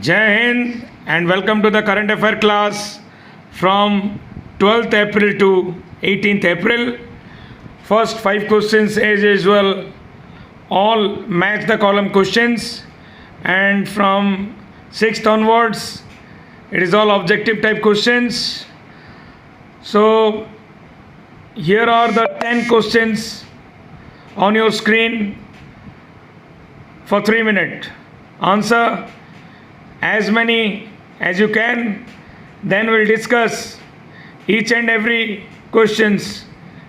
Jai Hind and welcome to the current affair class from 12th April to 18th April. First 5 questions as usual, all match the column questions, and from 6th onwards it is all objective type questions. So here are the 10 questions on your screen for 3 minutes. Answer as many as you can, then we'll discuss each and every questions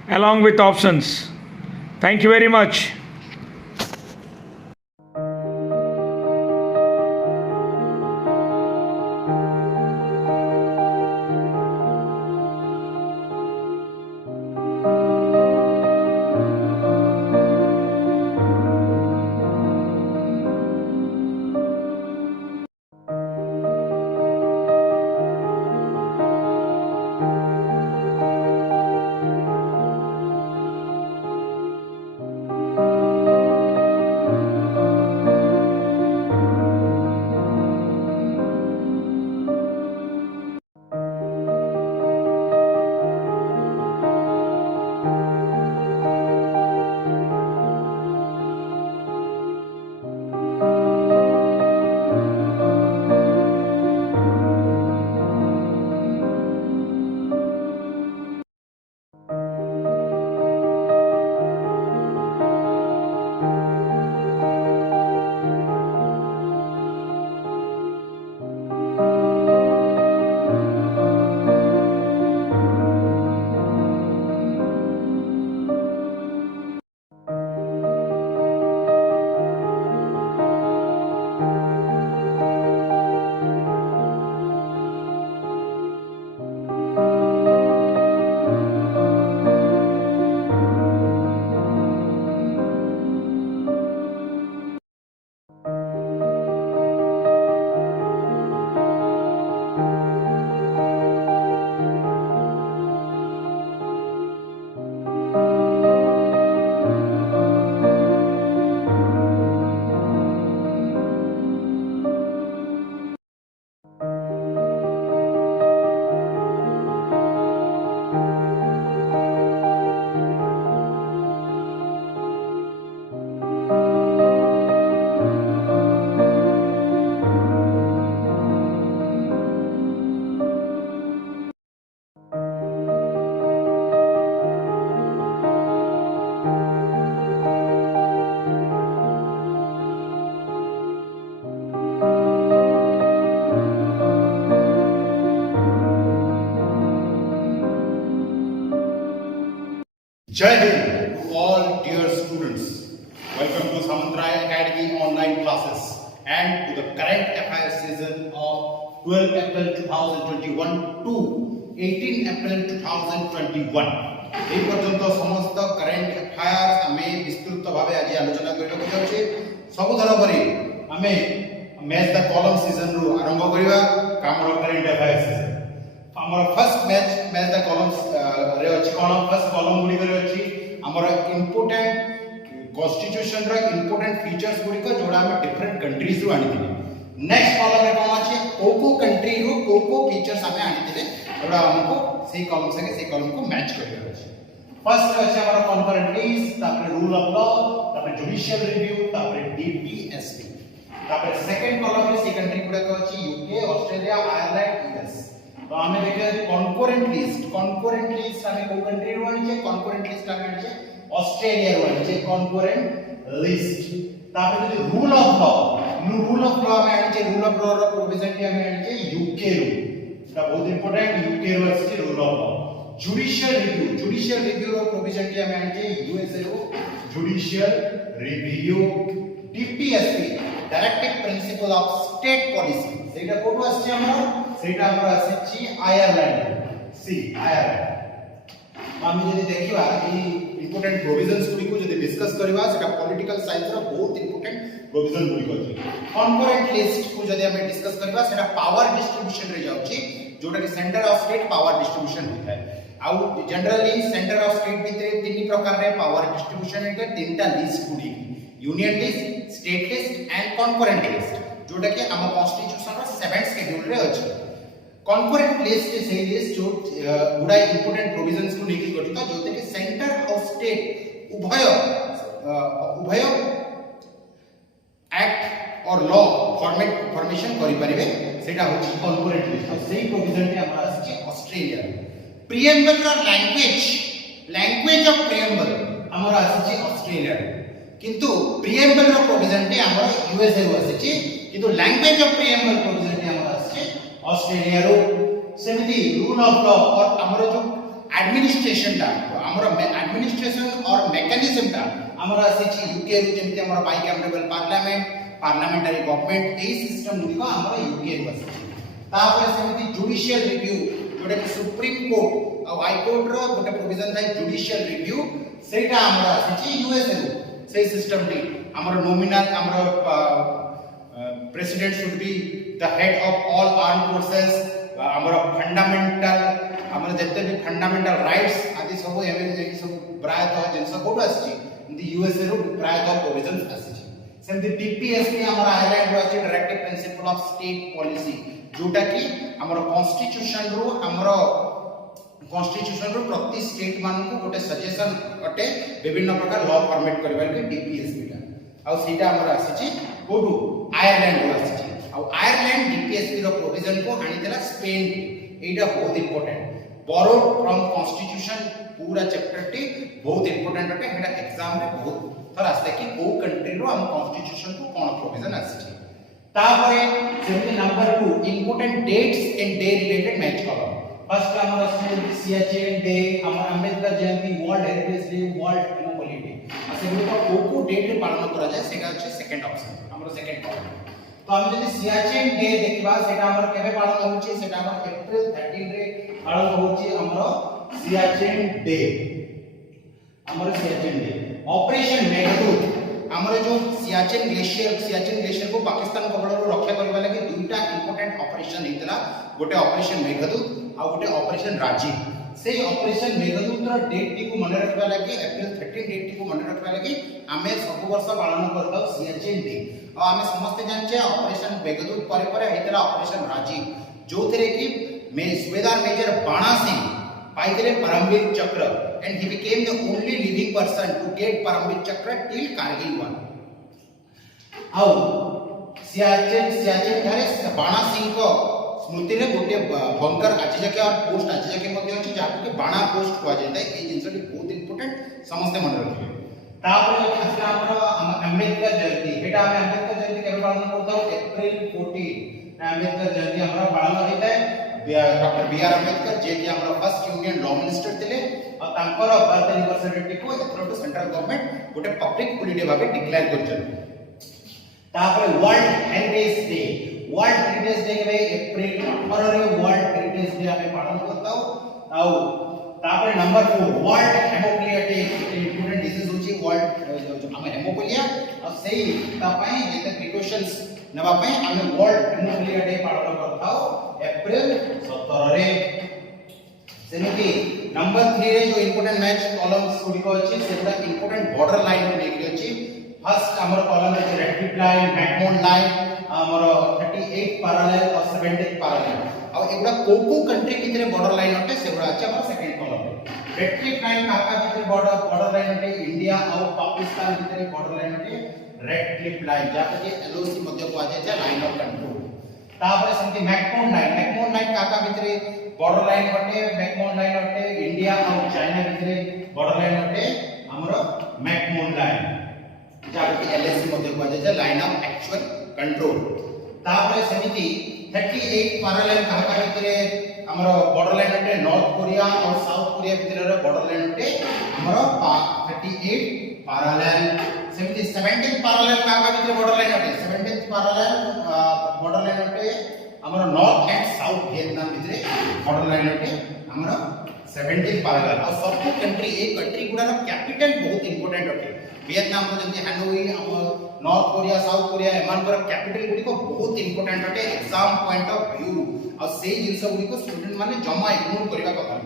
along with options. Thank you very much. Jai Hind to all dear students. Welcome to Samantraya Academy online classes and to the current affairs season of 12 April 2021 to 18 April 2021. এই পর্যন্ত সমস্ত current affairs আমি বিস্তৃত ভাবে আজ আলোচনা କରିବାକୁ যাচ্ছি। ସବୁଥର ପରି ଆମେ ମ୍ୟାଚ୍ ଦ କଲମ ସିଜନ ରୁ ଆରମ୍ଭ କରିବା ଆମର କାରେଣ୍ଟ ଆଫେୟାର୍ସ ସିଜନ। ଆମର ଫାର୍ଷ୍ଟ ମ୍ୟାଚ୍ ଦ କଲମ ରେ ଅଛି କ'ଣ? ଫାର୍ଷ୍ଟ କଲମ ଗୁଡ଼ିକରେ ଅଛି ଆମର ଇମ୍ପୋର୍ଟାଣ୍ଟ କନଷ୍ଟିଟ୍ୟୁସନ ର ଇମ୍ପୋର୍ଟାଣ୍ଟ ଫିଚର୍ସ ଗୁଡ଼ିକ ଯୋଉଟା ଆମେ ଡିଫରେଣ୍ଟ କଣ୍ଟ୍ରିଜ ରୁ ଆଣିଥିଲେ। ନେକ୍ସଟ କଲମରେ କ'ଣ ଅଛି? କୋଉ କଣ୍ଟ୍ରି ରୁ କୋଉ ଫିଚର୍ସ ଆମେ ଆଣିଥିଲେ ଯୋଉଟା ଆମକୁ ସେଇ କଲମ ସଙ୍ଗେ ସେଇ କଲମକୁ ମ୍ୟାଚ୍ କରିବାର ଅଛି। फर्स्ट ଅଛି ଆମର କନକରେଣ୍ଟ ଲିଷ୍ଟ, ତାପରେ ରୁଲ ଅଫ ଲ, ତାପରେ ଜୁଡିशियल ରିଭ୍ୟୁ, ତାପରେ ଡିପିଏସପି। ତାପରେ ସେକେंड କଲମ ରେ ସେ कंट्री गुडा ଅଛି यूके, ऑस्ट्रेलिया, आयरलैंड, यूएस। तो हमें देखिए कनकरेंट लिस्ट हमें को कंट्री रो आनी है? कनकरेंट लिस्ट हमें आनी है ऑस्ट्रेलिया रो आनी है कनकरेंट लिस्ट। तापर जो रूल ऑफ लॉ हमें आनी है रूल ऑफ लॉ रो प्रोविजन की हमें आनी है यूके रो। এটা बहुत इंपोर्टेंट यूके रो আছে rule of law. Judicial review रो प्रोविजन की हमें आनी है यूएसए रो judicial review. DPSP directive principle of state policy सेटा कोठो आछि हमर? सेटा हमर आछि आयरलैंड सी आयरलैंड। हम यदि देखिबा ई इंपोर्टेंट प्रोविजंस गुडी को यदि डिस्कस करबा सेटा पॉलिटिकल साइंस रो बहुत इंपोर्टेंट प्रोविजन गुडी को अछि। कॉन्करेंट लिस्ट को यदि हम डिस्कस करबा सेटा पावर डिस्ट्रीब्यूशन रे जाउछि जोटा कि centre of state power distribution होता है। आउ जनरली सेंटर ऑफ स्टेट भितरे तीन प्रकार रे पावर डिस्ट्रीब्यूशन है तीनटा लिस्ट गुडी union list state list and concurrent list जोटा कि हम कॉन्स्टिट्यूशन रो 7th शेड्यूल रे अछि कॉन्करेंट लिस्ट से लिस्ट जो गुडा इंपोर्टेंट प्रोविजंस को लेके गठित जोते कि सेंटर और स्टेट उभय एक्ट और लॉ फॉर्मेशन करि परिबे सेटा होची कॉन्करेंट लिस्ट और सेही प्रोविजन टे हमरा अछि ऑस्ट्रेलिया प्रीएम्बल रो लैंग्वेज ऑफ प्रीएम्बल हमरा अछि ऑस्ट्रेलिया किंतु प्रीएम्बल रो प्रोविजन टे हमरा यूएसए रो अछि किंतु लैंग्वेज ऑफ प्रीएम्बल प्रोविजन टे हमरा अछि ऑस्ट्रेलिया रो सेमिति रूल ऑफ लॉ और हमर जो एडमिनिस्ट्रेशन टा हमर एडमिनिस्ट्रेशन और मैकेनिज्म टा हमर अछि यूके रो जेमिति हमर बाइकैमरेबल पार्लियामेंटरी गवर्नमेंट ए सिस्टम गुडी को हमर यूके रो अछि तापर सेमिति जुडिशियल रिव्यू जोटा कि सुप्रीम कोर्ट और हाई कोर्ट रो गोटे प्रोविजन थाई जुडिशियल रिव्यू सेटा हमर अछि यूएसए रो से सिस्टम टी हमर नॉमिनल हमर president should be the head of all armed forces amara fundamental rights adi सब एमे सब प्रायतः जिनस कोड आछि इन यूएसए रो प्रायतः प्रोविजंस आछि सेमति डीपीएसपी हमर आयरलैंड रो आछि directive principle of state policy जोटा कि हमर कॉन्स्टिट्यूशन रो प्रति स्टेट मान को गोटे सजेशन अटे विभिन्न प्रकार लॉ फॉर्मेट करबा के डीपीएसपी टा आ सेटा हमर आछि कोडू आयरलैंड रो आछि आ आयरलैंड डीपीएसपी रो प्रोविजन को आनी देला स्पेन एटा बहुत इंपोर्टेंट बोरोड फ्रॉम कॉन्स्टिट्यूशन पूरा चैप्टर टी बहुत इंपोर्टेंट अटे हेडा एग्जाम में बहुत थर आस्ते कि ओ कंट्री रो हम कॉन्स्टिट्यूशन को कोन प्रोविजन आछि तापरे सेमति number 2 important dates and day related match column first हमर अछि सियाचेन डे हमर Ambedkar Jayanti world heritage day world hemophilia day सेगुडी को को डेट रे पालन करा जाय सेटा अछि सेकंड ऑप्शन हमर सेकंड कॉलम तो हम जदि सियाचेन डे देखबा सेटा हमर केबे पालन होउची सेटा हमर अप्रैल 13 रे पालन होउची हमर सियाचेन डे ऑपरेशन मेघदूत हमर जो सियाचेन ग्लेशियर को पाकिस्तान कबळरो रक्षा करबा लागि दुईटा इंपोर्टेंट ऑपरेशन हेतला गोटे ऑपरेशन मेघदूत आ गोटे ऑपरेशन राजीव से ऑपरेशन मेघदूत रो डेट टी को मन रखबा लागि अप्रैल 13 डेट टी को मन रखबा लागि आमे सब वर्ष पालन करताउ सियाचेन डे आ आमे समस्त जानचे ऑपरेशन मेघदूत परे परे हेतला ऑपरेशन राजीव जोथरे कि सुबेदार मेजर बाणा सिंह पाइले परमवीर चक्र and he became the only living person to get Paramveer Chakra till Kargil won. आउ सियाचेन थारे बाणा सिंह को स्मृति रे गोटे भंकर आज जाके और पोस्ट आज जाके मध्ये अछि जाको के बाणा पोस्ट को जाय ए जिंसटी बहुत इंपोर्टेंट समस्त मन रखिबे तापर असला हमर अंबेडकर जयंती एटा हम अंबेडकर जयंती केबे पालन करताउ अप्रैल 14 अंबेडकर जयंती हमरा पालन होइता डॉक्टर बीआर अंबेडकर जे कि हमरा फर्स्ट यूनियन लॉ मिनिस्टर थिले और तांकर बर्थ एनिवर्सरी को एथरो सेंट्रल गवर्नमेंट गोटे पब्लिक हॉलिडे भाबे डिक्लेयर करछन तापर वर्ल्ड हेरिटेज डे के अप्रैल 18 रे वर्ल्ड हेरिटेज डे हमें पालन करताउ आउ तापर number 4 world hemophilia day important disease होची वर्ल्ड हम हेमोफिलिया और सही तापई जेते प्रिकॉशंस नबा पई हम वर्ल्ड हेमोफिलिया डे पालन करताउ अप्रैल 17 रे सेमिति नंबर 3 रे जो इंपोर्टेंट मैच कॉलम्स गुडी को अछि सेटा इंपोर्टेंट बॉर्डर लाइन को लेके अछि फर्स्ट हमर कॉलम अछि रेड लाइन मैकमोहन लाइन हमर 38 पैरेलल और 70 पैरेलल और एगुडा को कंट्री भितरे बॉर्डर लाइन अटे सेगुडा अछि हमर सेकंड कॉलम रेड लाइन काका भितरे बॉर्डर लाइन अटे इंडिया और पाकिस्तान भितरे बॉर्डर लाइन अटे रेड क्लिफ लाइन जाके कि एलओसी मध्य को आ जाय लाइन ऑफ कंट्रोल तापर सेमति मैकमोहन लाइन काका भितरे बॉर्डर लाइन अटे मैकमोहन लाइन अटे इंडिया और चाइना भितरे बॉर्डर लाइन अटे हमरो मैकमोहन लाइन जाके एलएसी मध्य को आ जाय लाइन ऑफ एक्चुअल कंट्रोल तापर सेमति 38 पैरेलल काका भितरे हमरो बॉर्डर लाइन अटे नॉर्थ कोरिया और साउथ कोरिया भितरे बॉर्डर लाइन अटे हमरो 38 पैरेलल सेमति 17 पैरेलल काका भितरे बॉर्डर लाइन अटे 17 पैरेलल बॉर्डर लाइन अटे हमरो नॉर्थ एंड साउथ वियतनाम भितरे बॉर्डर लाइन अटे हमरो 17 पैरेलल और सब कंट्री एक कंट्री गुडार कैपिटल बहुत इंपोर्टेंट अटे वियतनाम को जंती Hanoi north Korea south Korea एमानकर कैपिटल गुडी को बहुत इंपोर्टेंट अटे एग्जाम पॉइंट ऑफ व्यू और से जिंस गुडी को स्टूडेंट माने जमा इग्नोर करबा कथा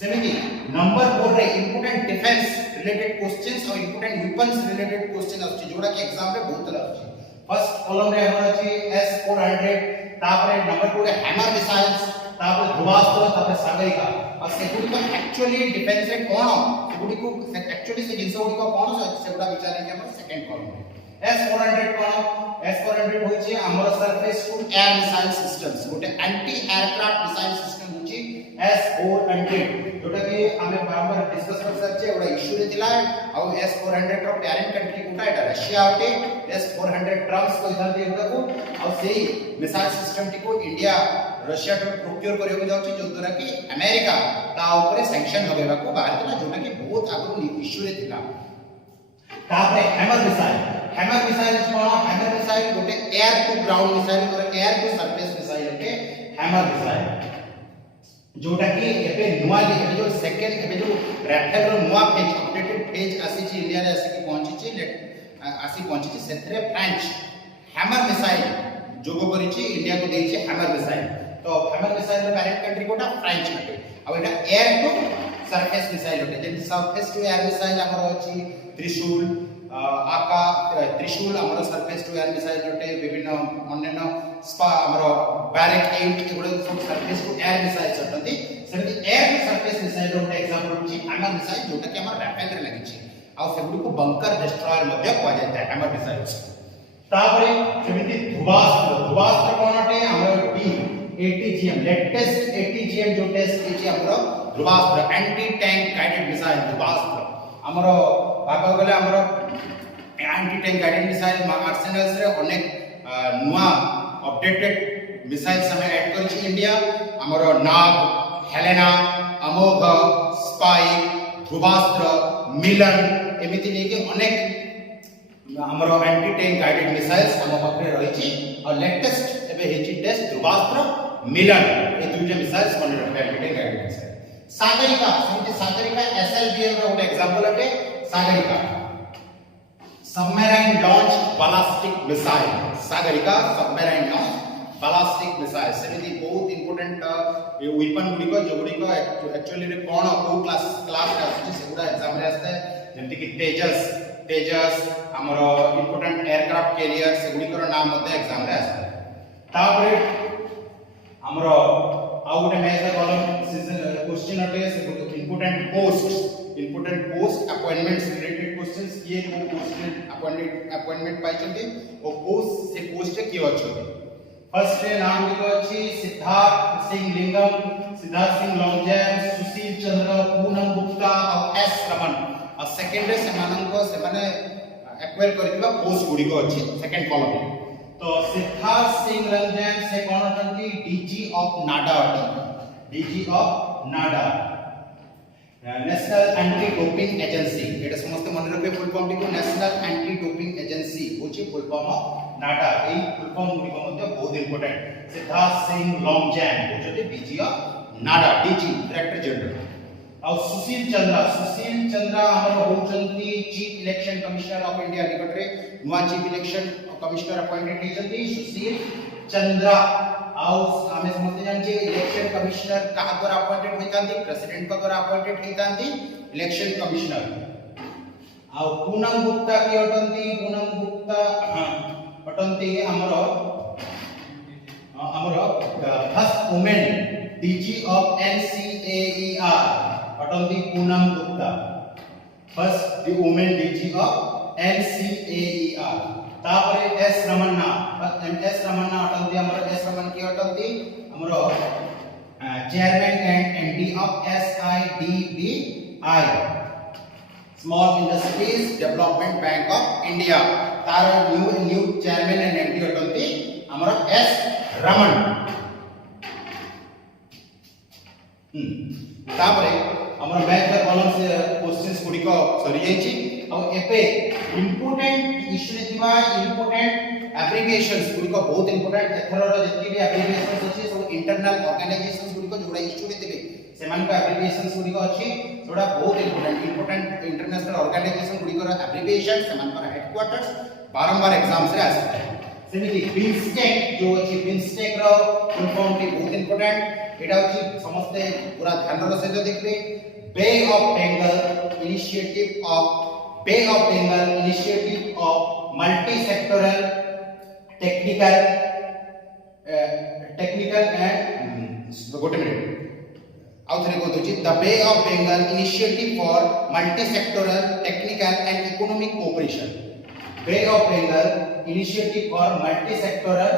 सेमिति नंबर 4 रे इंपोर्टेंट डिफेंस रिलेटेड क्वेश्चंस और इंपोर्टेंट वेपन्स रिलेटेड क्वेश्चन आछि जोडा कि एग्जाम रे बहुत तरह आछि फर्स्ट कॉलम रे हमर अछि S400 तापर नंबर 2 रे हैमर मिसाइल्स तापर ध्रुवास्त्र तापर सागरिका और सेगुडी को एक्चुअली डिफेंस रे कोन सेगुडी को एक्चुअली से जिंस गुडी को कोन सेगुडा विचार के हमर सेकंड कॉलम S400 कोन S400 होछि हमर surface to air missile systems गोटे एंटी एयरक्राफ्ट मिसाइल सिस्टम होछि S400 जोटा कि हमें बारंबार डिस्कस कर सकछे एटा इश्यू रे दिला आ S400 रो पेरेंट कंट्री कोटा एटा रशिया होते S400 टर्म्स को इधर दे को आ सेही मिसाइल सिस्टम टी को इंडिया रशिया तो प्रोक्योर करियो को जाउछि जो द्वारा कि अमेरिका ता ऊपर सैंक्शन लगेबा को बाहर दिला जोटा कि बहुत आगु इश्यू रे दिला तापरे हैमर मिसाइल कोन हैमर मिसाइल गोटे एयर टू ग्राउंड मिसाइल और एयर टू सरफेस मिसाइल के हैमर मिसाइल जोटा कि एबे नुवा लिखे जो सेकंड एबे जो राफेल रो नुवा पेज अपडेटेड पेज आसी छि इंडिया रे आसी कि पहुंची छि सेथरे फ्रेंच हैमर मिसाइल जोगो करि छि इंडिया को देइ छि हैमर मिसाइल तो हैमर मिसाइल रो पेरेंट कंट्री कोटा फ्रेंच हटे अब एटा एयर टू सरफेस मिसाइल हटे जे सरफेस टू एयर मिसाइल हमर अछि त्रिशूल आका त्रिशूल हमर सरफेस टू एयर मिसाइल हटे विभिन्न अन्य स्पा हमर बैरिक 8 एगुडा सब सरफेस टू एयर मिसाइल हटନ୍ତି सेमि एयर टू सरफेस मिसाइल रो एग्जांपल अछि हैमर मिसाइल जोटा कि हमर राफेल रे लागि छि आ सेगुडी को बंकर डिस्ट्रॉयर मध्ये कोआ जाय है हैमर मिसाइल्स तापरे सेमिति ध्रुवास्त्र कोन हटे हमर डी एटीजीएम लेटेस्ट एटीजीएम जो टेस्ट छि हमर Dhruvastra anti tank guided missile Dhruvastra हमर बाबा गले हमर anti tank guided missile Arsenal's रे अनेक नुवा अपडेटेड मिसाइल्स हमें ऐड कर छि इंडिया हमर नाग हेलेना अमोघ स्पाइक ध्रुवास्त्र मिलन एमिति लेके अनेक हमर एंटी टैंक गाइडेड मिसाइल्स हम पाखरे रहि छि और लेटेस्ट एबे हेछि टेस्ट ध्रुवास्त्र मिलन ए दुइटा मिसाइल्स कोन anti tank guided missile Sagarika सेमिति सागरिका एसएलबीएम रो एक एग्जांपल हटे Sagarika submarine launch ballistic missile Sagarika submarine launch ballistic missile सेमिति बहुत इंपोर्टेंट वेपन गुडी को जो गुडी को एक्चुअली रे कोन को क्लास रे आछि सेगुडा एग्जाम रे आस्ते जेंति कि तेजस हमरो इंपोर्टेंट एयरक्राफ्ट कैरियर सेगुडी को नाम मध्ये एग्जाम रे आस्ते तापरे हमरो आउट मेजर कॉलम सीजन क्वेश्चन हटे से important post appointments related questions ये को पोस्ट अपॉइंटमेंट पाइ छथि ओ पोस्ट से पोस्ट के कियो अछि फर्स्ट रे नाम लिखो अछि सिद्धार्थ सिंह लिंगम सिद्धार्थ सिंह लॉन्गजैम सुशील चंद्र पूनम गुप्ता और एस रमन और सेकंड रे से माने एक्वायर करथिबा पोस्ट गुडी को अछि सेकंड कॉलम तो सिद्धार्थ सिंह लॉन्गजैम से कोन अटंती DG of NADA DG of NADA national anti doping agency एटा समस्त मन रखे फुल फॉर्म टिको नेशनल एंटी डोपिंग एजेंसी होची फुल फॉर्म ऑफ नाडा ए फुल फॉर्म गुडी को मध्ये बहुत इंपोर्टेंट सिद्धार्थ सिंह लॉन्गजैम होचते DG of NADA DG director general और सुशील चंद्रा हमर होचंती chief election commissioner of India निकटरे नुवा चीफ इलेक्शन कमिश्नर अपॉइंटेड हेचंती सुशील चंद्रा आउ हमें समझते जान जे इलेक्शन कमिश्नर का द्वारा अपॉइंटेड होइतांती प्रेसिडेंट का द्वारा अपॉइंटेड होइतांती इलेक्शन कमिश्नर आउ पूनम गुप्ता की अटंती पूनम गुप्ता अटंती हमरो first women DG of NCAER अटंती Poonam Gupta first the women DG of NCAER तापरे एस रमन्ना अटंती हमर एस रमन की अटंती हमरो chairman and MD of SIDBI small industries development bank of India तार न्यू चेयरमैन एंड एमडी अटंती हमरो एस रमन तापरे हमर मैथ द कॉलम से क्वेश्चंस गुडी को सरी जाई छी और एपे इंपोर्टेंट इश्यू रे दिबा इंपोर्टेंट एब्रिविएशंस गुडी को बहुत इंपोर्टेंट एथर रो जति भी एब्रिविएशंस अछि सब इंटरनल ऑर्गेनाइजेशंस गुडी को जोडा इश्यू रे दिबे सेमान को एब्रिविएशंस गुडी को अछि जोडा बहुत इंपोर्टेंट इंटरनेशनल ऑर्गेनाइजेशन गुडी को एब्रिविएशन सेमान को हेडक्वार्टर्स बारंबार एग्जाम्स रे आसे सेमिति बिमस्टेक जो अछि बिमस्टेक रो फुल फॉर्म की बहुत इंपोर्टेंट एटा होची समस्त पूरा ध्यान रो सहित देखबे bay of Bengal initiative of multi sectoral technical and गोटे मिनट आउ थरे को दोची the bay of Bengal initiative for multi sectoral technical and economic cooperation bay of Bengal initiative for multi sectoral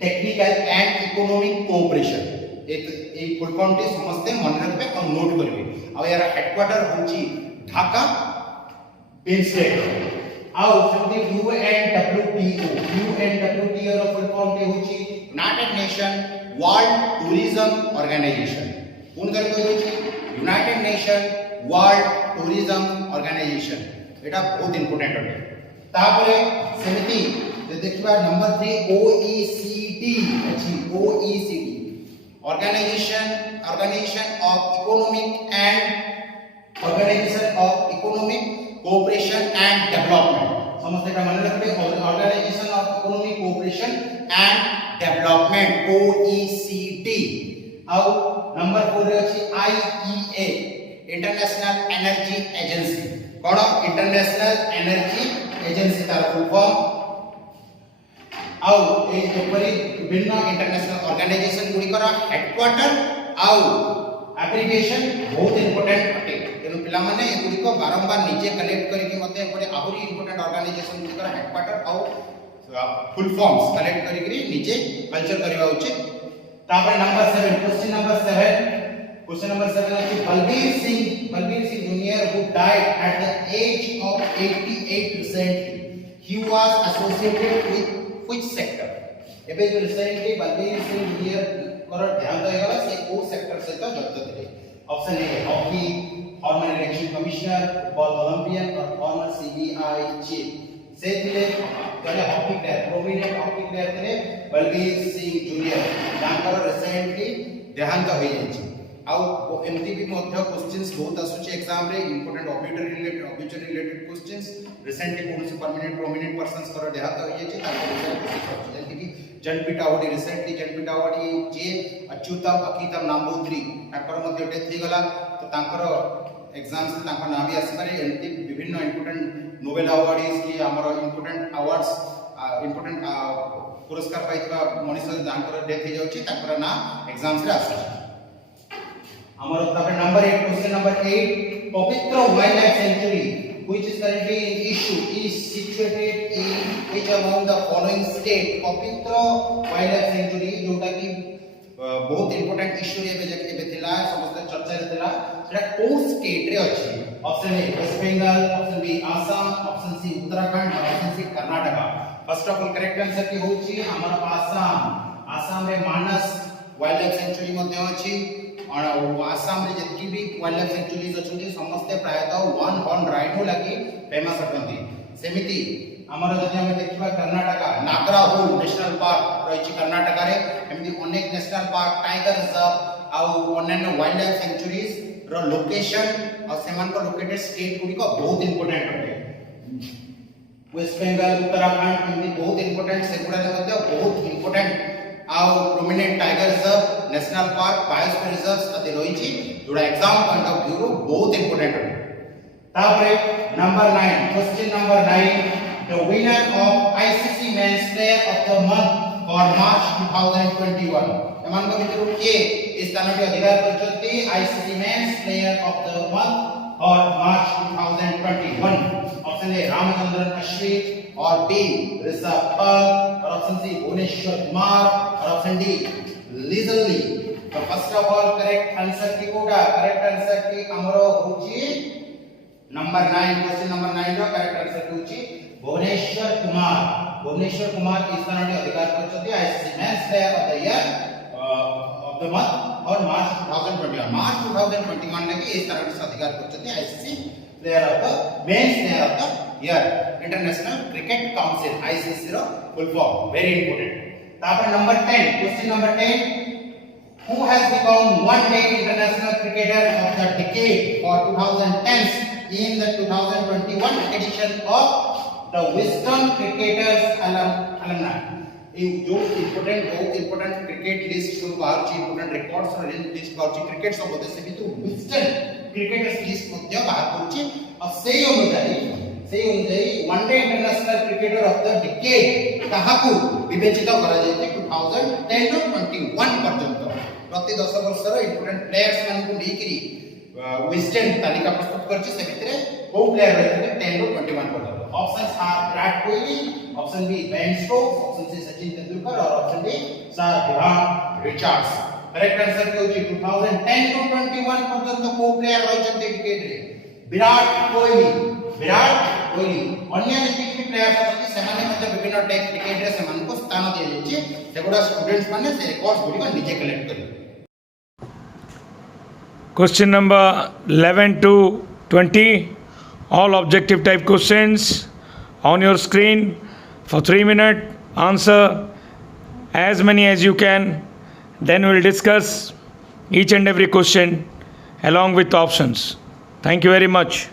technical and economic cooperation ए फुल फॉर्म टी समस्त मन रखबे और नोट करबे आ यार हेडक्वार्टर होची ढाका बिनस्टेक आउ समथि UNWTO रो फुल फॉर्म टी होची united nation world tourism organization कोन कर को होची united nation world tourism organization एटा बहुत इंपोर्टेंट है तापरे समिति जे देखबा नंबर 3 OECD अछि OECD organization of economic cooperation and development समस्त का मन रखबे organisation of economic cooperation and development OECD आउ नंबर 4 रे अछि IEA इंटरनेशनल एनर्जी एजेंसी कोन इंटरनेशनल एनर्जी एजेंसी तार फुल फॉर्म आउ एपरि विभिन्न इंटरनेशनल ऑर्गेनाइजेशन गुडी करा हेडक्वार्टर आउ एप्लीकेशन बहुत इंपोर्टेंट अटे तेनु पिला माने एगुडी को बारंबार नीचे कलेक्ट करी कि मते एपरि आहुरी इंपोर्टेंट ऑर्गेनाइजेशन गुडी करा हेडक्वार्टर आउ फुल फॉर्म्स कलेक्ट करी कि नीचे कल्चर करबा उचित तापर नंबर 7 क्वेश्चन नंबर 7 अछि Balbir Singh junior who died at the age of 88 recently he was associated with which sector एबे जो रिसेंटली बलबीर सिंह जूनियर कर ध्यान देगला से को सेक्टर से तो जड़ित थे option A hockey former election commissioner football Olympian और फॉर्मर सीबीआई चीफ से थिले जने hockey player prominent hockey player थे बलबीर सिंह जूनियर जानकर रिसेंटली देहांत हो जाई आउ एमती भी मध्य क्वेश्चंस बहुत आसुचे एग्जाम रे important objective related questions recently कोन से परमानेंट प्रोमिनेंट पर्सन्स कर देहात हो जाई ताको जल्दी की जनपिटावडी रिसेंटली जनपिटावडी जे अच्युतम अकितम नामबोद्री ताकर मध्य डेथ हि गला तो ताकर एग्जाम्स रे ताकर नाम भी आसी पारे एमती विभिन्न इंपोर्टेंट नोबेल अवार्डीज की हमर इंपोर्टेंट अवार्ड्स इंपोर्टेंट पुरस्कार पाइतबा मनीष ताकर डेथ हि जाउची ताकर ना एग्जाम्स रे आसी हमारा तापर नंबर 8 क्वेश्चन नंबर 8 पवित्र wild life sanctuary which is currently in issue is situated in which among the following state पवित्र वाइल्ड लाइफ सेंचुरी जोटा की बहुत इंपोर्टेंट इश्यू एबे थिला समस्त चर्चा रे थिला सेटा को स्टेट रे अछि option A West Bengal option B Assam option C Uttarakhand और option C Karnataka first of all correct answer की होछि हमर आसाम रे मानस वाइल्ड लाइफ सेंचुरी मध्ये अछि और आसाम रे जति भी वाइल्ड लाइफ सेंचुरीज अछंती समस्त प्रायतः वन हॉर्न राइनो लागि फेमस अछंती सेमिति हमर जति हम देखिबा कर्नाटका नागराहोल नेशनल पार्क रहिछि कर्नाटका रे एमि अनेक नेशनल पार्क टाइगर रिजर्व आउ अन्य वाइल्ड लाइफ सेंचुरीज रो लोकेशन और सेमान को लोकेटेड स्टेट गुडी को बहुत इंपोर्टेंट होते वेस्ट बंगाल उत्तराखंड एमि बहुत इंपोर्टेंट सेगुडा रे मध्ये बहुत इंपोर्टेंट आउ prominent tiger reserve national park biosphere reserves आदि रहिछि जोडा एग्जाम पॉइंट ऑफ व्यू रो बहुत इंपोर्टेंट है तापरे number 9 question number 9 the winner of ICC men's player of the month for March 2021 एमान को मित्र के इस स्थान के अधिकार करछति ICC men's player of the month for March 2021 option A Ramachandran Ashwin और बी ऋषभ पंत और ऑप्शन सी भुवनेश्वर कुमार और ऑप्शन डी लिजली तो first of all correct answer की कोटा करेक्ट आंसर की हमरो होची नंबर 9 क्वेश्चन नंबर 9 रो करेक्ट आंसर होची भुवनेश्वर कुमार इस तरह के अधिकार करछथि ICC men's player of the year of the month और मार्च 2021 ने इस तरह के अधिकार करछथि ICC player of the men's player of the year international cricket council ICC रो फुल फॉर्म वेरी इंपोर्टेंट तापर number 10 question number 10 who has become one day international cricketer of the decade for 2010 in the 2021 edition of the Wisdom Cricketers Alumni ए जो बहुत important cricket list सब बाहर ची important records और list बाहर ची cricket सब से भी तो विस्टन क्रिकेटर्स लिस्ट मध्य बाहर करूची और सेही अनुसार one day international cricketer of the decade ताहाकू विवेचित करा जायते 2010 टू 21 पर्यंत प्रति 10 वर्षर इंपोर्टेंट प्लेयर्स मान को लेकरी विस्टन तालिका प्रस्तुत करछि से भितरे को प्लेयर रहते 10 टू 21 पर्यंत options are Virat Kohli option B Ben Stokes option C Sachin Tendulkar और option D sir Ivan Richards correct answer के होची 2010 टू 21 पर्यंत को प्लेयर रहते डिकेड रे विराट कोहली अन्य जेतिक प्लेयर्स अछथि सेमाने मते विभिन्न टेक क्रिकेट रे सेमान को स्थान दिया जायछि सेगुडा स्टूडेंट्स माने से रिकॉर्ड्स गुडी को निजे कलेक्ट करी Question number 11 to 20, all objective type questions on your screen for 3 minutes. Answer as many as you can. Then we'll discuss each and every question along with options. Thank you very much.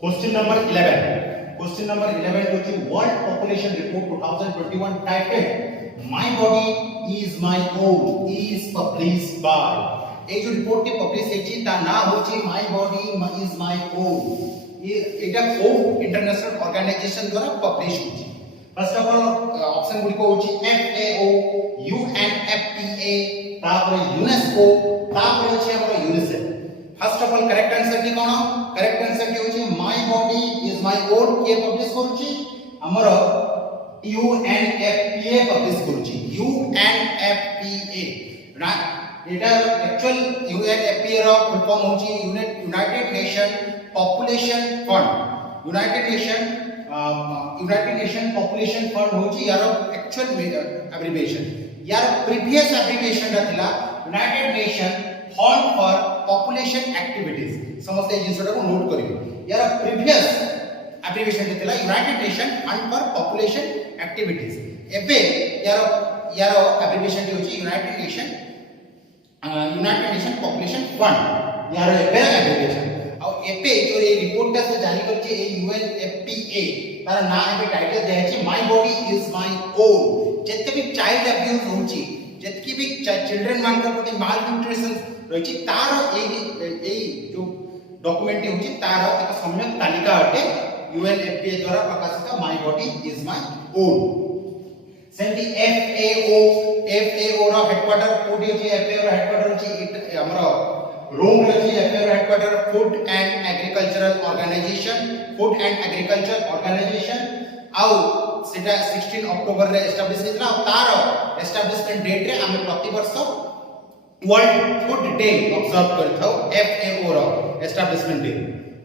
Question number 11 which is World Population Report 2021 titled My Body is My Own is published by ए जो report T publish हेची ता ना होची my body is my own एटा को international organisation द्वारा publish होची first of all option गुडी को होची FAO UNFPA तापर यूनेस्को तापर होची हमर UNICEF first of all correct answer की कोन करेक्ट आंसर की होची my body is my own के पब्लिश करूची हमर UNFPA पब्लिश करूची UNFPA এটা एक्चुअल UNFPA ର फुल फॉर्म होची united nation population fund United nation population fund होची यार एक्चुअल एब्रिविएशन यार प्रीवियस एब्रिविएशन रथिला united nation fund for population activities समस्त जिंसटा को नोट करिवे यार प्रीवियस एब्रिविएशन रथिला united nation fund for population activities एबे यार एब्रिविएशन होची यूनाइटेड नेशन पॉपुलेशन फंड यार एबे एब्रिविएशन और एपे जो ये रिपोर्ट से जारी करছে এই UNFPA तार ना एबे टाइटल देछि my body is my own जेते भी चाइल्ड अब्यूज होछि जेतकी भी चिल्ड्रन मान के प्रति माल न्यूट्रिशन रहिछि तार एई जो डॉक्यूमेंट होछि तार एक सम्यक तालिका अटे UNFPA द्वारा प्रकाशित my body is my own सेंटी FAO रो हेडक्वार्टर कोडी होछि FAO रो हेडक्वार्टर होछि हमरो रोम रही FAO headquarter food and agricultural organisation आउ सेटा 16 अक्टोबर रे एस्टैब्लिश हेतला तार एस्टैब्लिशमेंट डेट रे हम प्रति वर्ष वर्ल्ड फूड डे ऑब्जर्व करथौ FAO रो एस्टैब्लिशमेंट डे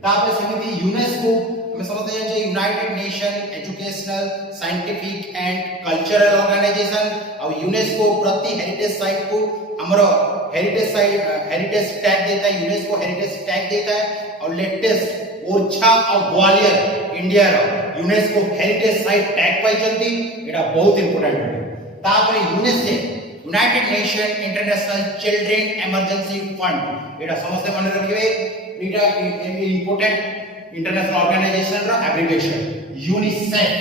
तापर समिति यूनेस्को हम समझते हैं जे united nation educational scientific and cultural organization और यूनेस्को प्रति हेरिटेज साइट को हमरो हेरिटेज टैग देता है यूनेस्को हेरिटेज टैग देता है और लेटेस्ट ओरछा और ग्वालियर इंडिया रो यूनेस्को हेरिटेज साइट टैग पाई जंती एटा बहुत इंपोर्टेंट है तापर UNICEF United nation international children emergency fund एटा समस्त मन रखिबे एटा इंपोर्टेंट इंटरनेशनल ऑर्गेनाइजेशन रो एब्रिविएशन यूनिसेफ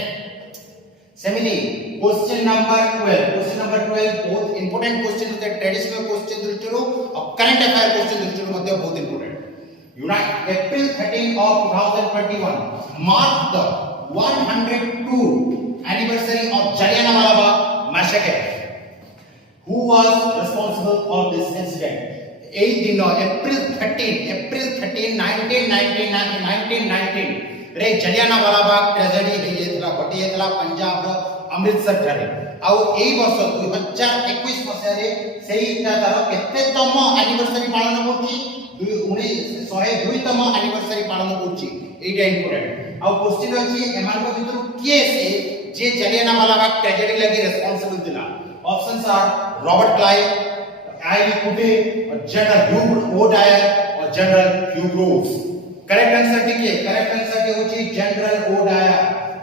सेमिनी क्वेश्चन नंबर 12 बहुत इंपोर्टेंट क्वेश्चन होते ट्रेडिशनल क्वेश्चन दृष्टिरो और करंट अफेयर क्वेश्चन दृष्टिरो मध्ये बहुत important April 13 of 2021 marked the 102 anniversary of Jallianwala Bagh massacre. Who was responsible for this incident? এই দিন April 13 1919 रे जलियानवाला बाग tragedy हेयेतला घटी हेतला पंजाब रो अमृतसर ठारे आउ एई वर्ष 2021 मसिया रे सेही तार केतेतम एनिवर्सरी पालन करछि 102 तम एनिवर्सरी पालन करछि एटा इंपोर्टेंट आउ क्वेश्चन अछि एमान को भितर के से जे जलियानवाला बाग ट्रेजेडी लागि रिस्पांसिबल थिला ऑप्शंस आर रॉबर्ट क्लाइव आई कुटे जनरल ह्यू ओ डायर और जनरल ह्यू ग्रोव्स करेक्ट आंसर देखिए करेक्ट आंसर के होची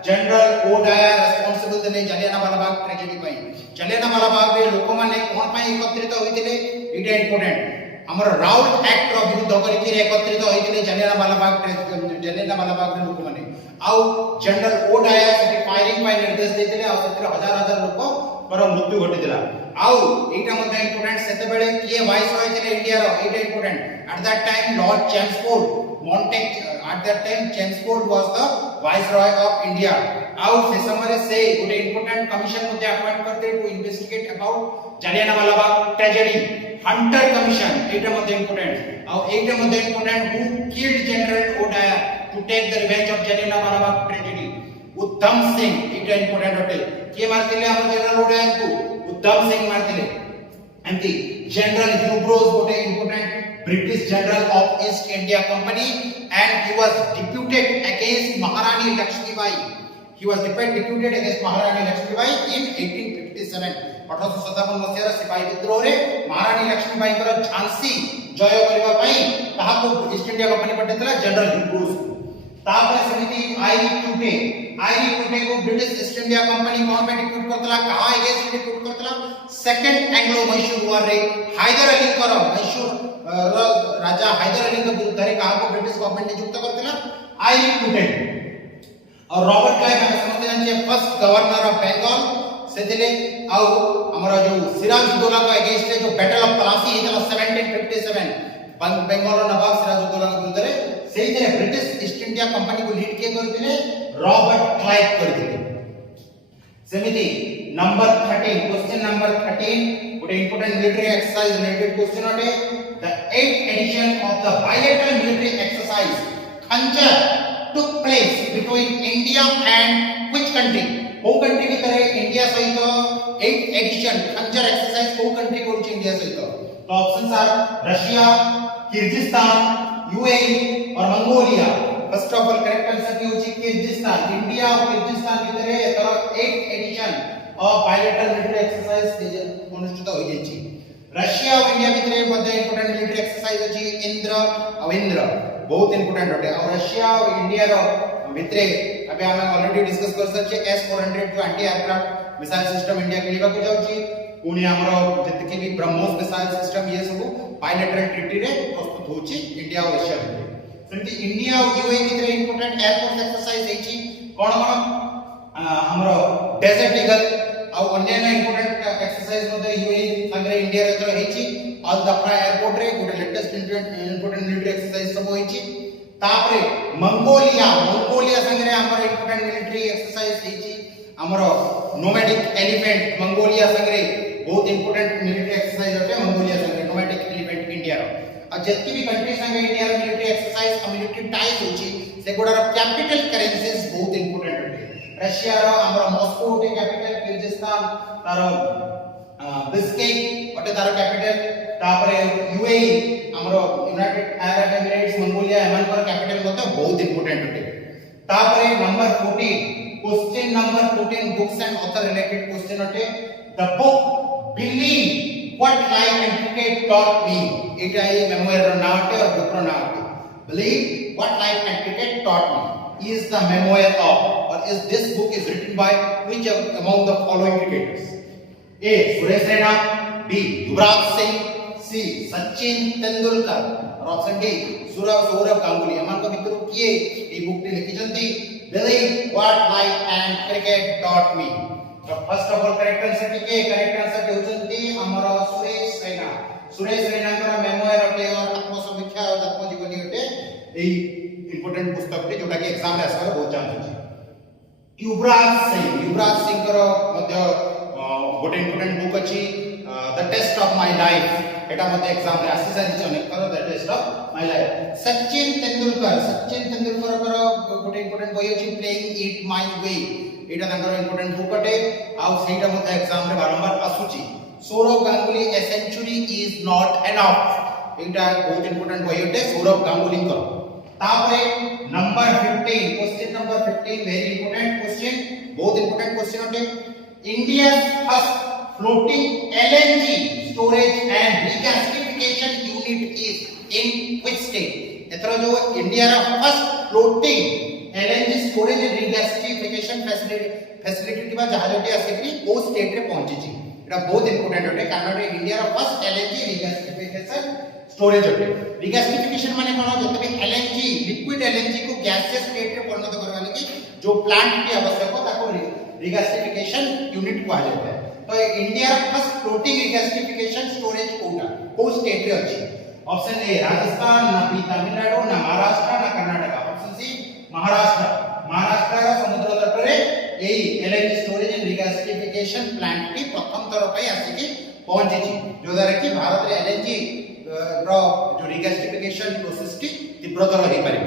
जनरल ओ डायर रिस्पांसिबल थिले जलियानवाला बाग ट्रेजेडी पई जलियानवाला बाग रे लोक माने कोन पई एकत्रित होइतिले इटा इंपोर्टेंट हमर राउट एक्ट रो विरुद्ध करिके एकत्रित होइतिले जलियानवाला बाग रे लोक माने आउ जनरल ओ डायर से फायरिंग पई निर्देश देतिले आ सत्र हजार लोक पर मृत्यु घटितिला आउ एटा मध्ये इंपोर्टेंट सेते बेले के वाइस रॉय थिले India row Etah important at that time Lord Chelmsford Montague at that time Chelmsford was the viceroy of India out se samare se gote important commission मध्ये अपॉइंट करते to investigate about Jallianwala Bagh tragedy Hunter commission eta मध्ये important और eta मध्ये important who killed General O'Dwyer to take the revenge of Jallianwala Bagh tragedy Udham Singh eta important hote के मारतिले हम General O'Dwyer को Udham Singh मारतिले एंटी General Hugh Groves gote important British General of East India Company and he was deputed against Maharani Lakshmibai. He was deputed against Maharani Lakshmibai in 1857. 1857 मसिया सिपाही विद्रोह रे महारानी लक्ष्मीबाई कर झांसी जय करबा पई ताहाको ईस्ट इंडिया कंपनी पठेतला जनरल ह्यू ग्रोव्स तापर समिति आई रिक्रूटे को ब्रिटिश ईस्ट इंडिया कंपनी कोन पे रिक्रूट करतला कहा against recruit Kartala second Anglo Mysore war रे हैदर अली कर मैसूर राजा हैदर अली के विरुद्ध रे कहा को ब्रिटिश गवर्नमेंट नियुक्त करतला आई रिक्रूटेड और रॉबर्ट क्लाइव हम समझते हैं जे फर्स्ट गवर्नर ऑफ बंगाल सेदिले आउ हमरा जो सिराजुद्दौला को अगेंस्ट जो बैटल ऑफ प्लासी हेतला 1757 बेंगल नवाब सिराजुद्दौला के विरुद्ध रे सेही जे ब्रिटिश ईस्ट इंडिया कंपनी को लीड के करथिले रॉबर्ट क्लाइव करथिले सेमिति नंबर 13 क्वेश्चन नंबर 13 गोटे important military exercise related question अटे the 8th edition of the bilateral military exercise Khanjar took place between India and which country को कंट्री की तरह India सहित 8th एडिशन खंजर एक्सरसाइज को कंट्री करूची इंडिया सहित तो options are Russia Kyrgyzstan UAE और Mongolia first of all correct answer की होची किर्गिस्तान। इंडिया और किर्गिस्तान भितरे एतर 8 edition of bilateral military exercise अनुष्ठित होई जेची। रशिया और इंडिया भितरे मध्ये इंपोर्टेंट मिलिटरी एक्सरसाइज अछि इंद्र और इंद्र बहुत इंपोर्टेंट होते। और रशिया और इंडिया रो भितरे अबे हम ऑलरेडी डिस्कस कर सके S-400 जो anti aircraft missile system India के लिए को जाउची। पुणी हमरो जतके भी ब्रह्मोस मिसाइल सिस्टम ये सब बायलैटरल ट्रीटी रे प्रस्तुत होची इंडिया और रशिया भितरे। सेमति इंडिया और यूएई भितरे इंपोर्टेंट एयरफोर्स एक्सरसाइज हेची कोन कोन हमरो डेजर्ट ईगल और अन्य इंपोर्टेंट एक्सरसाइज मध्ये यूएई संगे इंडिया रे तो हेची अल दफरा एयरपोर्ट रे गोटे लेटेस्ट इंपोर्टेंट मिलिटरी एक्सरसाइज सब होईची। तापरे मंगोलिया संगे हमर इंपोर्टेंट मिलिटरी एक्सरसाइज हेची हमरो नोमैडिक एलिफेंट मंगोलिया संगे बहुत इंपोर्टेंट मिलिटरी एक्सरसाइज होते मंगोलिया संगे नोमैडिक एलिफेंट इंडिया रो। और जत्ती भी कंट्री संगे इंडिया रो मिलिटरी एक्सरसाइज और मिलिटरी टाइज होची से गोडा कैपिटल करेंसीज बहुत इंपोर्टेंट होते। रशिया रो हमरो मॉस्को होते कैपिटल, किर्गिस्तान तारो बिस्केक होते तारो कैपिटल, तापरे यूएई हमरो यूनाइटेड अरब एमिरेट्स मंगोलिया एमनकर कैपिटल होते बहुत इंपोर्टेंट होते। तापरे number 14 question number 14 books and author related question होते। The book believe what life and cricket taught me Etah A memoir रो नाटे और बुक रो नाटे। Believe what life and cricket taught me is the memoir of or is this book is written by which among the following cricketers? A. Suresh Raina, B. Yuvraj Singh, C. Sachin Tendulkar और option D Sourav Ganguly. एमान को भितरु किए ए book टे लिखि जंती believe what life and cricket taught me. तो first of all correct answer के करेक्ट आंसर के होचंती हमर सुरेश रैना का मेमोयर अटे और आत्मसमीक्षा और आत्मजीवनी अटे ए इंपोर्टेंट पुस्तक टे जोटा के एग्जाम रे आसबार बहुत चांस अछि। युवराज सिंह कर मध्य गोटे इंपोर्टेंट बुक अछि the test of my life एटा मध्य एग्जाम रे आसी सारी अनेक कर the test of my life. Sachin Tendulkar कर गोटे इंपोर्टेंट बही अछि प्लेइंग इट माय वे एटा तांकर इंपोर्टेंट बुक अटे आ सेटा मध्य एग्जाम रे बारंबार आसुची। Sourav Ganguly a century is not enough एटा बहुत इंपोर्टेंट बही अटे सौरभ गांगुली कर। तापरे number 15 question number 15 very important question बहुत इंपोर्टेंट क्वेश्चन होते। India first floating LNG storage and regasification unit is in which state. एतरो जो इंडिया रा first floating LNG storage and regasification facility टिबा जहाजटी आसेकरी ओ स्टेट रे पहुंची छी। एटा बहुत इंपोर्टेंट होते कारण इंडिया रा फर्स्ट एलएनजी रिगैसिफिकेशन स्टोरेज होते। रिगैसिफिकेशन माने कोन जते भी एलएनजी लिक्विड एलएनजी को गैसियस स्टेट रे परिणत करवा लगी जो प्लांट की आवश्यक हो ताको रिगैसिफिकेशन यूनिट कहा जाता है। तो India first floating regasification storage कोटा को स्टेट रे अछि। ऑप्शन ए राजस्थान, ना बी तमिलनाडु, ना महाराष्ट्र, ना कर्नाटक। ऑप्शन सी महाराष्ट्र रा समुद्र तट रे एई LNG storage and regasification plant की प्रथम तरह पे आसी की पहुंची छी जो द्वारा कि भारत रे एलएनजी रो जो रिगैसिफिकेशन प्रोसेस की तीव्रतर रही पारे।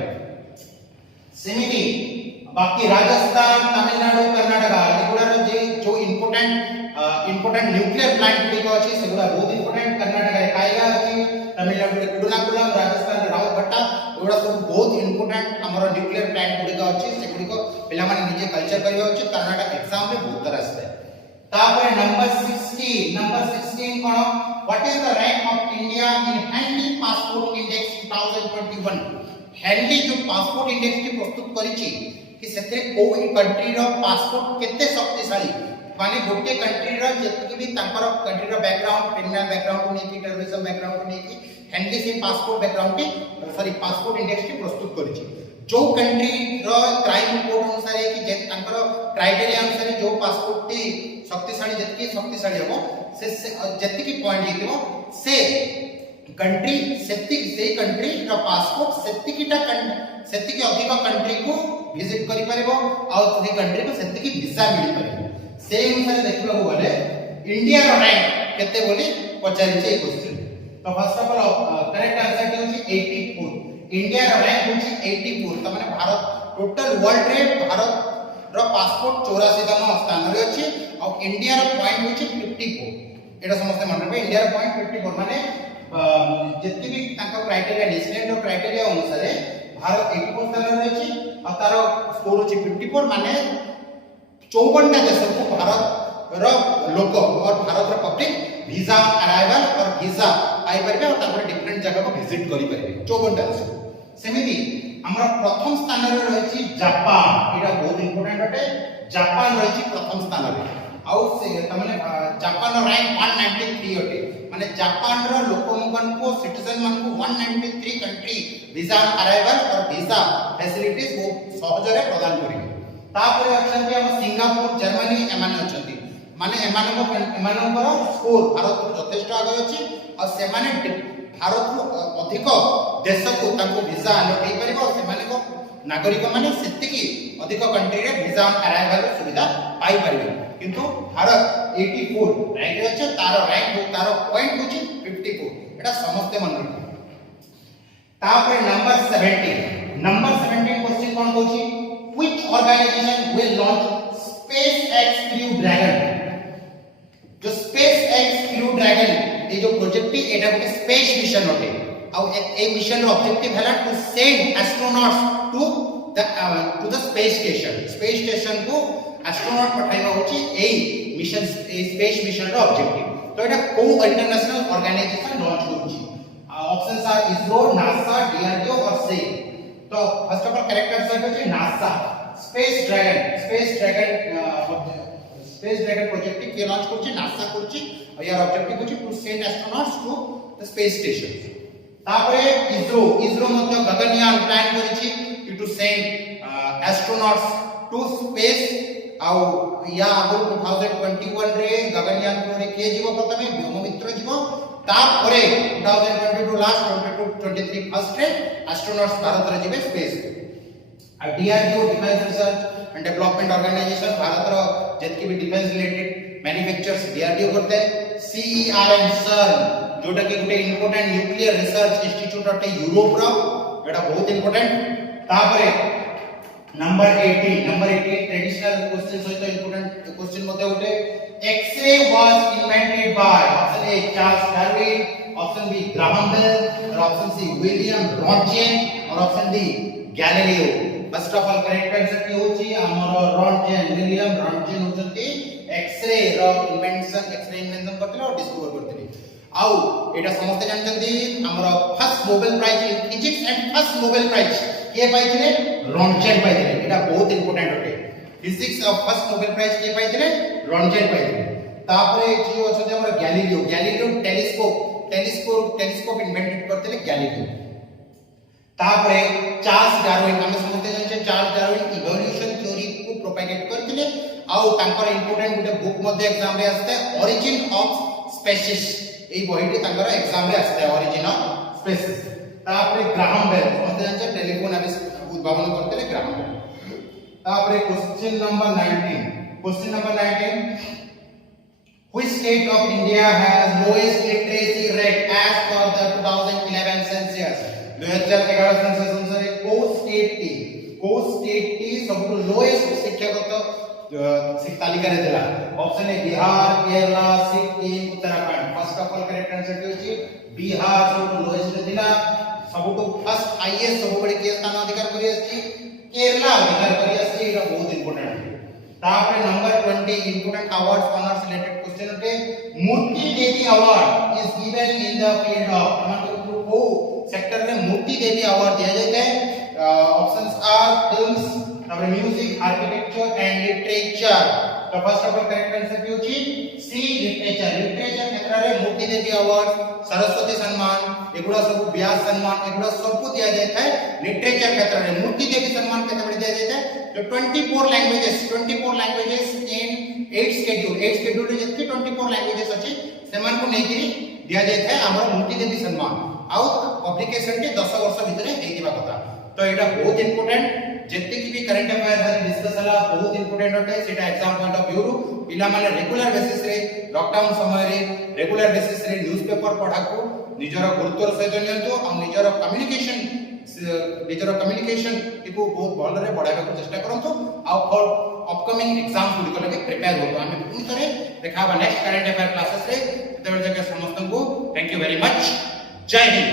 सेमिति बाकी राजस्थान, तमिलनाडु, कर्नाटक एगुडा जे जो इंपोर्टेंट न्यूक्लियर प्लांट गुडी अछि सेगुडा बहुत इंपोर्टेंट। कर्नाटक रे कायगा अछि, तमिलनाडु रे कुडनाकुलम, राजस्थान रे रावतभट्टा एगुडा सब बहुत इंपोर्टेंट हमर न्यूक्लियर प्लांट गुडी अछि सेगुडी को पिला माने निजे कल्चर करबा अछि कर्नाटक एग्जाम में बहुत तरह से। तापर number 16 cone what is the rank of India in handy passport index 2021। Handy जो पासपोर्ट इंडेक्स की प्रस्तुत करिछि कि सेते को कंट्री रो पासपोर्ट केते शक्तिशाली माने गोटे कंट्री रो जति भी तांकर कंट्री रो बैकग्राउंड क्रिमिनल बैकग्राउंड को नेकी टेररिज्म बैकग्राउंड को नेकी हैंडी से पासपोर्ट बैकग्राउंड की पासपोर्ट इंडेक्स की प्रस्तुत करिछि। जो कंट्री रो क्राइम रिपोर्ट अनुसार कि जे तांकर क्राइटेरिया अनुसार जो पासपोर्ट टी शक्तिशाली जति शक्तिशाली हो से जति की पॉइंट जेतिबो से कंट्री से कंट्री रो पासपोर्ट सेति की अधिक कंट्री को विजिट करि परबो आ से कंट्री को सेति की वीजा मिल परबो। से अनुसार देखबो गले इंडिया रो रैंक केते बोली पचारि छै क्वेश्चन। तो first of all correct answer की होची 84। इंडिया रो रैंक होची 84 त माने भारत टोटल वर्ल्ड रे भारत रो पासपोर्ट 84तम स्थान रे अछि और इंडिया रो पॉइंट होची 54। एटा समस्त मन रखबे इंडिया रो पॉइंट 54 माने जति भी तांका क्राइटेरिया डिस्प्लेड रो क्राइटेरिया अनुसार भारत 84 स्थान रे अछि 4 होची 54 माने 54 टा देश को भारत रो लोक और भारत रो पब्लिक वीजा अराइवल और वीजा पाई परबे और तापर डिफरेंट जगह को विजिट करि परबे 54 टा देश सेमिति हमरा प्रथम स्थान रे रहिछि जापान एटा बहुत इंपोर्टेंट अटे जापान रहिछि प्रथम स्थान रे आउ से तमने जापान रो रैंक 193 अटे माने जापान रो लोकमन को सिटीजन मन को 193 कंट्री वीजा अराइवल और वीजा फैसिलिटीज वो सहज रे प्रदान करिवे तापर अछंती हम सिंगापुर जर्मनी एमाने अछंती माने एमानकर स्कोर भारत को यथेष्ट आगे अछि और से माने भारत को अधिक देश को ताको वीजा अलॉट हे परिबो से माने को नागरिक माने सेतिकी अधिक कंट्री रे वीजा अराइवल सुविधा पाई परिबे किंतु भारत 84 रैंक रे अछि तार पॉइंट होछि 54 एटा समस्त मन रखो तापर नंबर 17 क्वेश्चन कोन होछि which organisation will launch SpaceX Crew Dragon जो SpaceX Crew Dragon ए जो प्रोजेक्ट टी एटा गोटे स्पेस मिशन होते आ ए मिशन रो ऑब्जेक्टिव हैला to send astronauts to the space station को एस्ट्रोनॉट पठाइबा होची ए मिशन ए स्पेस मिशन रो ऑब्जेक्टिव तो एटा को इंटरनेशनल ऑर्गेनाइजेशन लॉन्च होची options are ISRO NASA DRDO और से तो first of all correct answer होची नासा स्पेस ड्रैगन प्रोजेक्ट के लॉन्च करछि नासा करछि और यार ऑब्जेक्टिव होछि to send astronauts to the space station तापरे इसरो मतलब गगनयान प्लान करछि to send astronauts to space आउ या आगु 2021 रे गगनयान रे के जीवो प्रथमे व्योममित्र जीवो तापरे 2022 लास्ट 2023 फर्स्ट रे एस्ट्रोनॉट्स भारत रे जीवे स्पेस आ DRDO defence research and development organisation Bharat रो जतके भी डिफेंस रिलेटेड मैन्युफैक्चर्स डीआरडीओ करते सीईआरएम सर्न जोटा कि गुटे इंपोर्टेंट न्यूक्लियर रिसर्च इंस्टीट्यूट अटे यूरोप रो एटा बहुत इंपोर्टेंट तापरे नंबर 18 ट्रेडिशनल क्वेश्चन सहित इंपोर्टेंट क्वेश्चन मध्ये उठे X ray was invented by option A Charles Darwin option B Graham Bell or option C William Roentgen or option D Galileo first of all correct answer की होची हमर Roentgen William Roentgen होचंती X ray रो invention करथिले और discover करथिले आउ एटा समस्त जानचंती हमर first Nobel prize in physics and first Nobel prize के पाइथिले रॉन्टजेन पाइथिले एटा बहुत इंपोर्टेंट होते physics of first Nobel prize के पाइथिले रॉन्टजेन पाइथिले तापरे जे अछि हमर गैलीलियो टेलीस्कोप इन्वेंटेड करथिले गैलीलियो तापरे चार्ल्स डार्विन हम समझते जानि चार्ल्स डार्विन इवोल्यूशन थ्योरी को प्रोपेगेट करथिले आउ तांकर इंपोर्टेंट गुटे बुक मध्ये एग्जाम रे आस्ते ओरिजिन ऑफ स्पेसीज ए बहिटी तांकर एग्जाम रे आस्ते ओरिजिन ऑफ स्पेसीज तापरे ग्राहम बेल समझते जानि टेलीफोन उद्भावन करथिले ग्राहम बेल तापरे question number 19 Which state of India has lowest literacy rate as per the 2011 census 2011 census अनुसार को स्टेट टी सबटु लोएस्ट शिक्षागत तालिका रे देला option A Bihar Kerala Sikkim Uttarakhand first of all correct answer होची बिहार सबटु लोएस्ट रे दिला सबटु फर्स्ट हाईएस्ट सब बड़े के स्थान अधिकार करि अछि केरला अधिकार करि अछि एटा बहुत इंपोर्टेंट तापर number 20 important awards honours related question होते Moorti Devi award is given in the field of मतलब को सेक्टर में मूर्ति देवी अवार्ड दिया जाता है ऑप्शंस आर फिल्म्स और म्यूजिक आर्किटेक्चर एंड लिटरेचर तो first of all correct answer की होची सी लिटरेचर क्षेत्र रे मूर्ति देवी अवार्ड सरस्वती सम्मान एगुडा सब व्यास सम्मान एगुडा सब को दिया जाता है लिटरेचर क्षेत्र रे मूर्ति देवी सम्मान केते दिया जाता है तो 24 लैंग्वेजेस इन 8 शेड्यूल रे जति 24 लैंग्वेजेस अछि सेमान को नै गिरी दिया जाता है हमर मूर्ति देवी सम्मान आउ पब्लिकेशन के 10 वर्ष भितरे हेतिबा कथा तो एटा बहुत इंपोर्टेंट जति की भी करंट अफेयर हरि डिस्कस हला बहुत इंपोर्टेंट होते सेटा एग्जाम पॉइंट ऑफ व्यू पिला माने रेगुलर बेसिस रे लॉकडाउन समय रे रेगुलर बेसिस रे न्यूज़पेपर पढा को निजर गुरुत्वर सहित नियंतु आ निजर कम्युनिकेशन को बहुत भल रे बढ़ाबे को चेष्टा करंतु आ फॉर अपकमिंग एग्जाम्स गुडी लगे प्रिपेयर होतो हमें पुनी तरे देखाबा नेक्स्ट करंट अफेयर क्लासेस रे तबे जके समस्त को थैंक यू वेरी मच जय हिंद।